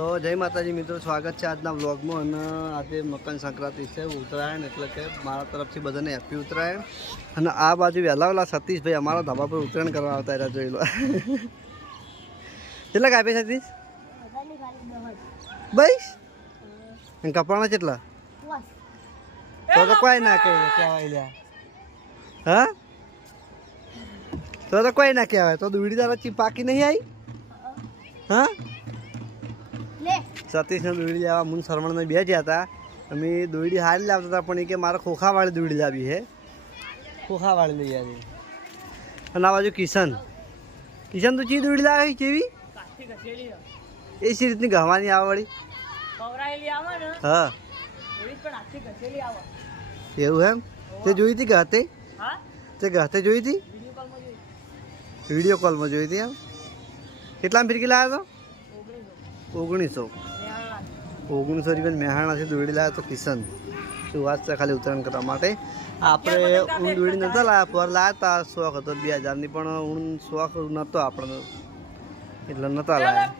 તો જય માતાજી મિત્રો, સ્વાગત છે આજના વ્લોગમાં. અને આજે મકર સંક્રાંતિ છે, ઉત્તરાયણ, એટલે કે મારા તરફથી બધાને હેપી ઉત્તરાયણ. અને આ બાજુ વહેલા સતીશભાઈ અમારા ધાબા પર ઉત્તરાયણ કરવા આવતા રહ્યા, જોઈ લો. કેટલા કાપે સતીશ? બસ કપડામાં કેટલા? તો કોઈ ના કહેવાય. હા, તો કોઈ ના કહેવાય. તો દૂડી તારા પાકી નહીં આવી? હા, સતીશને દોડી લાવવા મુન શરવણને બે જ્યાં હતા. અમે દોડી હારી લાવતા હતા, પણ એ કે મારે ખોખાવાળી દોડી લાવી છે, ખોખાવાળી લઈ આવી. અને આ બાજુ કિશન તું ચી દોડી લાવે? કેવી એ સી રીતની ગહવાની આવડી? હા, એવું એમ? તે જોઈ હતી ગહતે? તે ગહતે જોઈ હતી? વિડીયો કોલમાં જોઈ હતી એમ? કેટલામાં ફિરકી લાવ્યો હતો? 1900 રૂપિયા મહેણાથી દોડી લાવ્યો તો કિશન. શું વાત છે, ખાલી ઉત્તરાયણ કરવા માટે. આપણે ઊન દોડી નહોતા લાવ્યા, પર લાવ્યા હતા, શોખ હતો 2000ની, પણ ઊન શોખ નહોતો આપણને, એટલે નહોતા લાવ્યા.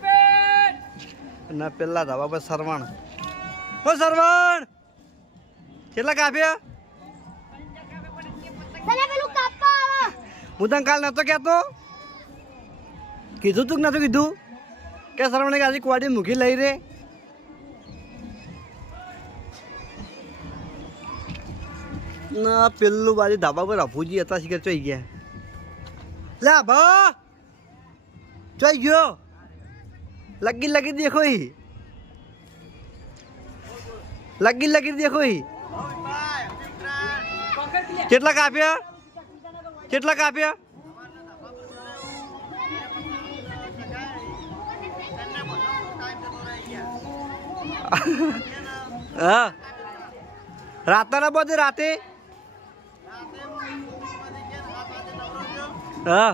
અને પેલા ધાબા પર સરવણ. ઓ સરવણ, કેટલા કાપ્યા? હું તને કાલ નહોતો કહેતો? કીધું તું કે નહોતું કીધું કે સરવણે કે આજે કોડી મૂકી લઈ રે? ના, પેલું બાજુ ધાબા પર અફુજી હતા, શિખર ચોઈ ગયા. લે ભા ચોઈ ગયો, લગી દેખો, લગી દેખો. કેટલા કાપ્યા? કેટલા કાપ્યા? હા, રાતના બધે રાતે. હા,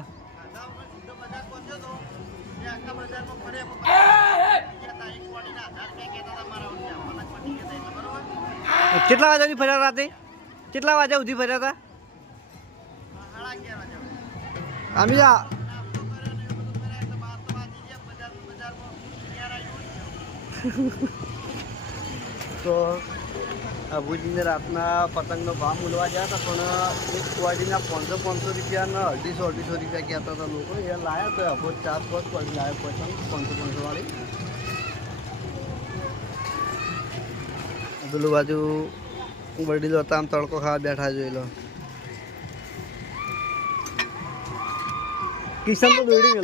કેટલા વાગ્યા સુધી ફર્યા રાતે? કેટલા વાગ્યા સુધી ફર્યા હતા? અમે તો અબુજીને રાતના પતંગનો ભાવ મૂલવા ગયા હતા, પણ એક ક્વોલિટીના 500 રૂપિયા ને 250 રૂપિયા કહેતા હતા લોકો. એ લાયા તો અબો 4-5 ક્વોલિટી લાવ્યો પતંગ 500 વાળી. પેલું બાજુ વડીલો હતા, આમ તડકો ખાવા બેઠા, જોઈ લો. કિશન તો દોડી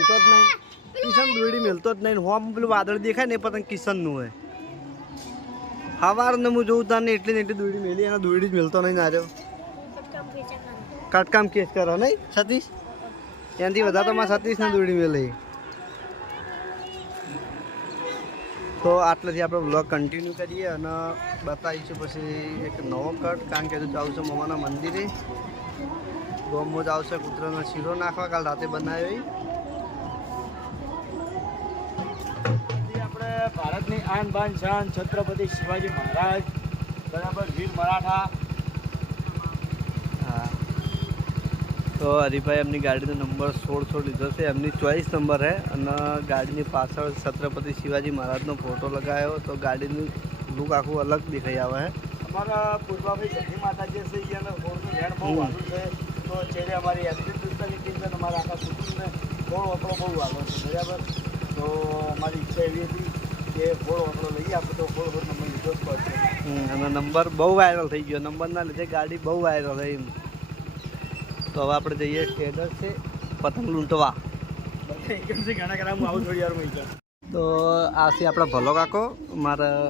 મેલતો જ નહીં, હોમ પેલું વાદળ દેખાય ને એ પતંગ કિશનનું હોય. સવારને હું જોઉં તાને એટલી ને એટલી દોડી મેલી, એના દોડી જ મેલતો નહીં. નાર્યો કટકામ કેસ કરો નહીં સતીશ? ત્યાંથી વધારે તો મારા સતીશને દોડી મેલી. તો આટલેથી આપણે બ્લોગ કન્ટિન્યુ કરીએ અને બતાવીશું પછી એક નવો કટ. કારણ કે હજુ જાઉં છું મમાના મંદિરે, ગોમો જ આવશે કૂતરાનો શીરો નાખવા, કાલ રાતે બનાવ્યો. આપણે ભારતની આન બાન શાન છત્રપતિ શિવાજી મહારાજ, બરાબર, વીર મરાઠા. હા, તો હરિભાઈ એમની ગાડીનો નંબર 16 લીધો છે, એમની ચોઈસ નંબર છે. અને ગાડીની પાછળ છત્રપતિ શિવાજી મહારાજનો ફોટો લગાવ્યો, તો ગાડીનું લુક આખું અલગ દેખાઈ આવે છે. અમારા પૂર્વાભાઈ સખી માતાજી છે, એને ઘોડનું ઝેડ બહુ વાલું છે. તો છેલ્લે અમારી એસપી દોસ્તાની ટીમ છે, અમારા આખા કુટુંબને ઘોડ વપરો બહુ વાલો છે, બરાબર. તો અમારી ઈચ્છા એવી હતી કે ઘોડ વપરો લઈએ આપણે, તો ઘોડ નંબર લીધો જ પડશે. અને નંબર બહુ વાયરલ થઈ ગયો, નંબરના લીધે ગાડી બહુ વાયરલ થઈ. તો હવે આપણે જઈએ સ્ટેડર છે પતંગ લૂંટવા. ઘણા ઘણા હું આવું થોડી વાર મળી. તો આ છે આપણા ભલો કાકો, મારા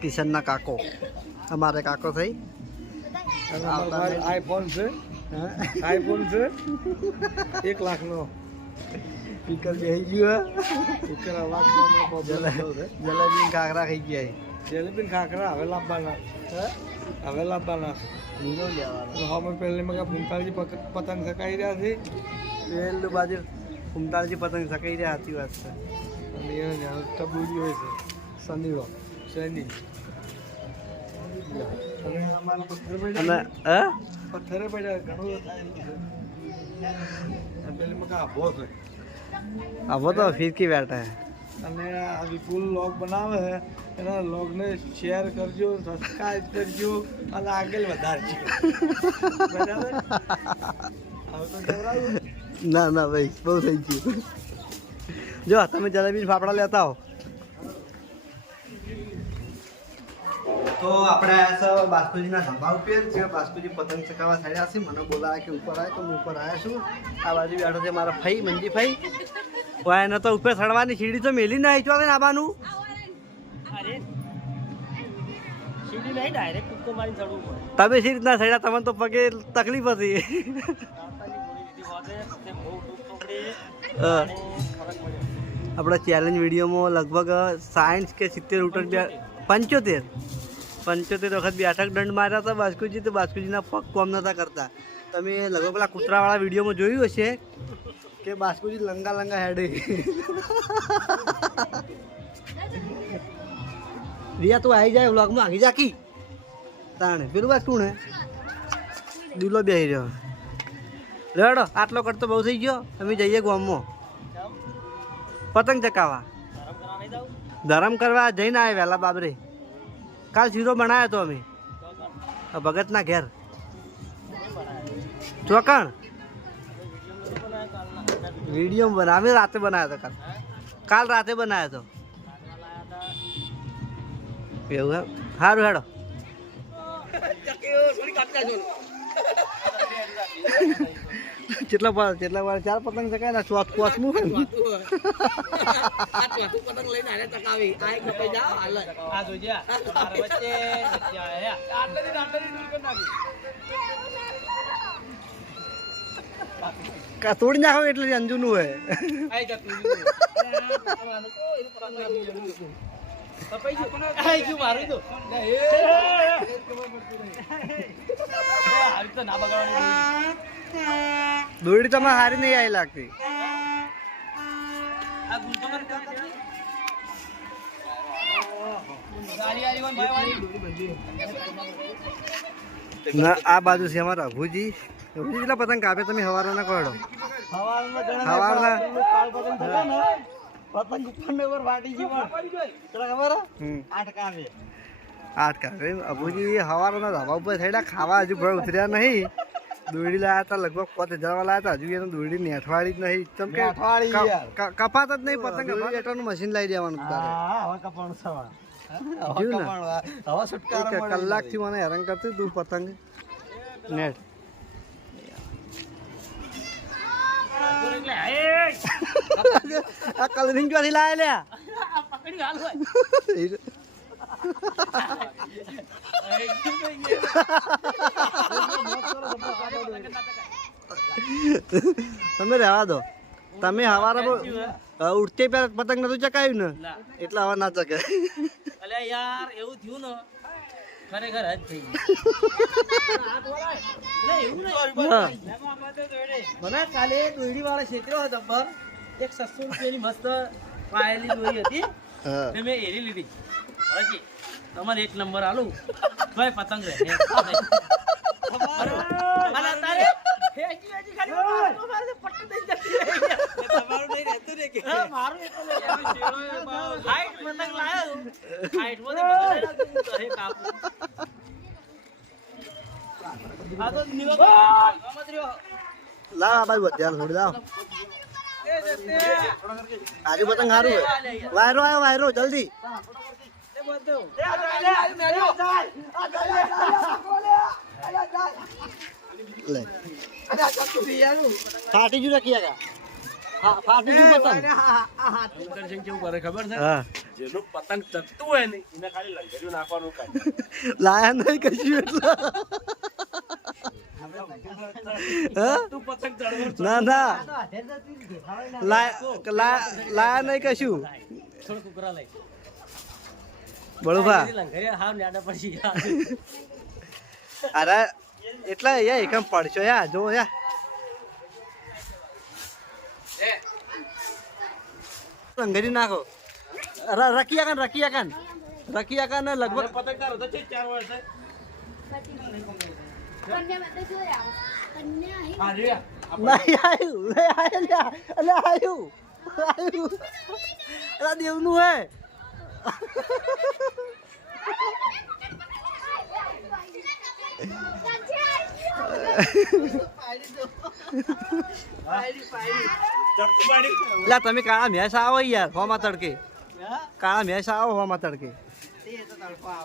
કિશનના કાકો, અમારે કાકો થઈ. આઈફોન છે, આઈફોન છે 1 લાખનો. સ્પીકર બેસી ગયું, સ્પીકર અવાજ જલેબી કાંકરા ખાઈ ગયા. જલેબી ખાખરા હવે લાવવાના, હવે લાવવાના. લીધો લેવાનો. હવે પહેલી મગા 45 પતંગ સકાઈ રહ્યા છે. પેલું બાજુ 45 પતંગ સકાઈ રહ્યા, સાચી વાત છે. અને એને ટબુડી હોય છે, સનીડો શેની. અને પથ્થરે પડ્યા ઘણું થાય. પેલી મગા આભો છે, अब वो तो फिर की बैठा है। અને આ વિપુલ લોગ બનાવે છે એના લોગને શેર કરજો, સબસ્ક્રાઈબ કરજો અને આગળ વધારજો. બરાબર? હવે તો જવરાવું. ના ના ભાઈ બહુ થઈ ગયું. જો તમે જલેબી ફાફડા લેતા આવો. તો આપણે આવ્યા છો બાસ્કુજીના ધાબા ઉપર. જે બાસ્કુજી પતંગ ચકાવવા સાડ્યા છે. મને બોલાવે કે ઉપર આવે તો હું ઉપર આવ્યા છું. આ બાજુ બેઠો છે મારા ફઈ મંજી ફઈ. એને તો ઉપર ચડવાની સીડી તો મેલી ના આવી ને આબાનું. તમે સી રીતના ચડ્યા? તમને તો પગે તકલીફ હતી. આપણા ચેલેન્જ વિડીયોમાં લગભગ 60 કે 70 ઉટર 75 વખત બેઠક દંડ માર્યા હતા બાસ્કુજી. તો બાસ્કુજીના પગ કોમ નતા કરતા. તમે લગભગ પેલા કૂતરાવાળા વિડીયોમાં જોયું હશે કે બાસ્કુજી લંગા લંગા હેડે. રિયા તું આવી જાય વ્લોગમાં આગી જાકી તાણે પેલું વાત શું ને દુલો બેસી રહ્યો. લેડો આટલો કરતો બહુ થઈ ગયો. અમે જઈએ ગામમાં પતંગ ચકાવવા. ધરમ કરવા જઈને આવે વહેલા બાબરે. કાલ શીરો બનાવ્યો તો અમે ભગતના ઘેર ચોકણ વિડીયો બનાવે રાતે બનાવ્યો હતો. કાલ રાતે બનાવ્યો હતો. એવું એમ સારું હેડો. કેટલા વાર 4 પતંગ ચકાય ને ચોથમું પતંગ લઈને આને ચકાવી આ કપે જાઓ હાલ આ જોજે આ વચ્ચે કા તોડી નાખો એટલે અંજુનું હોય. આઈ જા દોડી તમે હારી નહીં આવી લાગતી. આ બાજુ છે અમારા અભુજી. અભુજી કેટલા પતંગ કાપે તમે હવારના કહો? હવારના પતંગ ઉપર વાટી ગઈ ખબર 8 કાપે. અભુજી હવારના ધાબા ઉપર થયેલા ખાવા હજુ ભર ઉતર્યા નહીં. દોડી લાયા હતા લગભગ 5000 લાયા હતા. હજુ એને દોડી નેઠવાડી જ નહીં. ચમ કે કપાત જ નહીં પતંગ. એટાનું મશીન લઈ દેવાનું. કલાક થી મને હેરાન કરતી તું પતંગ નેટ. આ કલરિંગ ક્યાંથી લાયા લ્યા? તમે રહેવા દો. તમે હવારા ઉઠતે પેલા પતંગ નતું ચકાયું ને એટલે હવે ના ચકાય. યાર એવું થયું ને ખરેખર જ થઈ મને કાલે દોયડી વાળા ક્ષેત્ર જબ્બર 100 રૂપિયાની મસ્ત પાયેલી દોરી હતી. મેં એરી લીધી. હજી તમારે 1 નંબર આલું ભાઈ પતંગ રહે. લાવ ભાઈ ધ્યાન છોડી દાવ. આજુ પતંગ સારું હોય. વાયરો આવ્યો વાયરો જલ્દી. લે ફાટી જુ રખી આગા ફાટી જુ પતંગ. કેવું કરે ખબર છે? જેનું પતંગ ચકતું હોય ને એને ખાલી લંગર્યું નાખવાનું કાઢ લાયા નહીં કશું એટલે ના ના લાયા નહીં કશું. બળુભા અરે એટલા યાર એકમ પડશો યાર જો યાર. લંગરી નાખો. રખિયા કાન લગભગ પતંગ તારો તો 4 વર્ષ નહીં આવ્યું. અલા દેવનું હે એટલે તમે કાળા ભેંસ આવો યાર હોમાં તડકે કાળા ભેંસ આવો હોમાં તડકે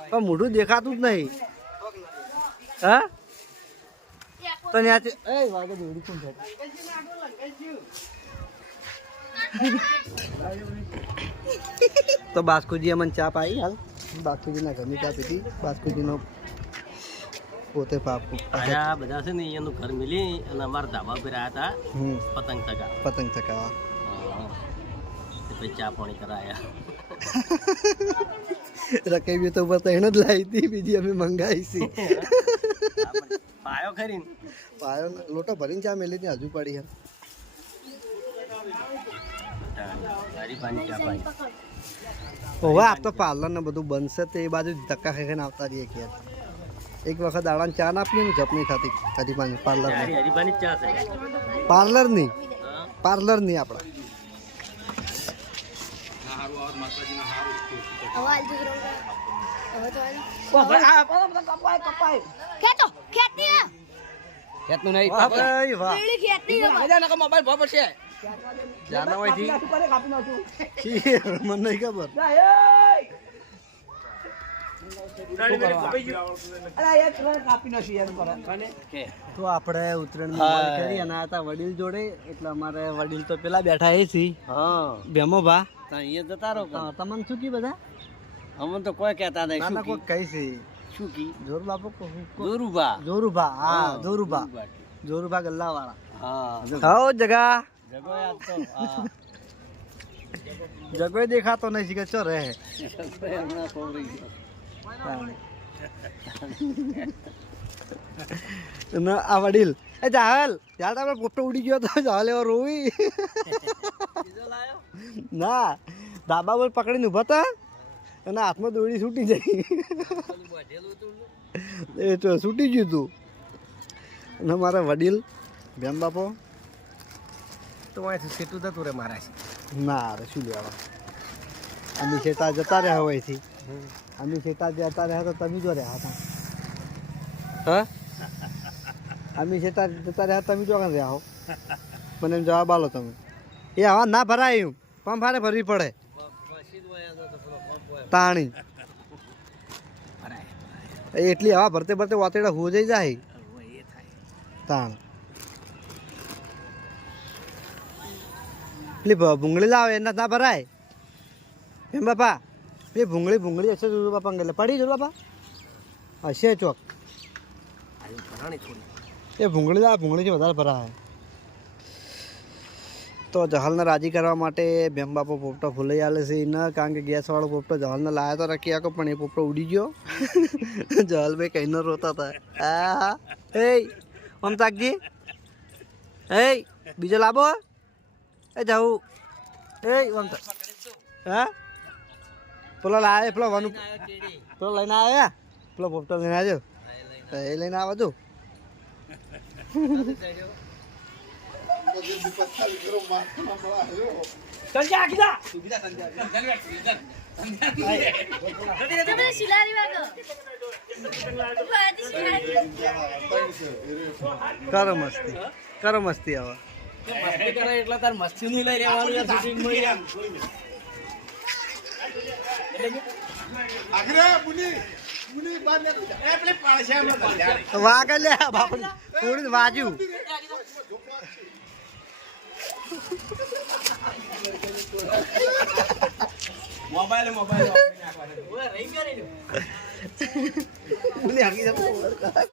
પણ મોઢું દેખાતું જ નહીં હા તો ત્યાંથી એ વાગે દોડી કોણ છે તો બાસ્કુજી અમને ચા પાઈ હાલ બાસ્કુજીના ઘરની ચા પીધી બાસ્કુજીનો પોતે આ બધા છે ને અહીંયાનું ઘર મિલી અને અમારા ધાબા પર આવ્યા હતા પતંગ ચકાવા પછી ચા પાણી કરાયા રકેબી તો ઉપર તૈણ જ લાવી હતી બીજી અમે મંગાવી છે પાયો ખરી પાયો લોટો ભરીને ચા મેલી હતી હજુ પડી હે ચા પાણી હવે આ તો પાર્લર ને બધું બનશે તો એ બાજુ ધક્કા ખાઈને આવતા રહીએ કે એક વખત આડાને ચા ના આપીએ ને જપ નહીં થતી કદી પાણી પાર્લર હરીબાની ચા છે પાર્લરની આપણા ખેતનું નહીં મોબાઈલ ભાવ પડશે જાના હોય થી મને નહીં ખબર તો આપણે ઉત્તરાયણ કરી અને હતા વડીલ જોડે એટલે અમારે વડીલ તો પેલા બેઠા એ છે ભેમો ભા અહીંયા જતા રહો તમને શું કી બધા અમને તો કોઈ કહેતા નહીં ના કોઈ કઈ છે શું કી જોર બાપુ જોરુભા હા જોરુભા ગલ્લા વાળા હા હાઓ જગા જગો યાદ તો હા જગોય દેખાતો નહીં કે ચો રહે હમણાં ખોરી આ વડીલ એ જાહલ ત્યારે આપણે પોપટો ઉડી ગયો તો જાહલ એવો રોવી ના ધાબા પર પકડીને ઉભા હતા અને હાથમાં દોડી છૂટી જાય એ તો છૂટી ગયું તું અને મારા વડીલ બેન બાપો તો અહીંથી સીટું જતું રે મારા ના રે શું લેવા અમે છેટા જતા રહ્યા હોય અહીંથી અમે છેટા જતા રહ્યા તો તમે જો રહ્યા હતા હા અમે છેટા જતા રહ્યા તમે જો રહ્યા હો મને એમ જવાબ આલો તમે એ હવા ના ભરાય એમ પંપ હારે ભરવી પડે તાણી એટલી હવા ભરતે ભરતે વાતેડા હો જઈ જાય તાણ પેલી ભૂંગળી લાવે એના ના ભરાય એમ બાપા એ ભૂંગળી હશે જોજો બાપા એટલે પડી જો બાપા હશે ચોક એ ભૂંગળી લાવે ભૂંગળીથી વધારે ભરાય તો જહાલને રાજી કરવા માટે ભેમ બાપો પોપટો ફૂલાઈ આલે છે ન કારણ કે ગેસવાળો પોપટો જહાલને લાવ્યો તો રાખી આકો પણ એ પોપટો ઉડી ગયો જહાલભાઈ કઈ ન રોતા હતા હા એ આમ તાકજી એ બીજો લાવો એ જાઉં એ આમ હા પેલો લાવે પેલો વાનું પેલો લઈને આવ્યા પેલો પોપટો લઈને આવ્યો એ લઈને આવો તું કરો મસ્તી હવે મસ્તી કરે એટલે તાર મસ્તી નું લઈ રહેવાનું યાર શૂટિંગ માં વાગે લે બાપુ થોડી વાજ્યું મોબાઈલ રહી ગયા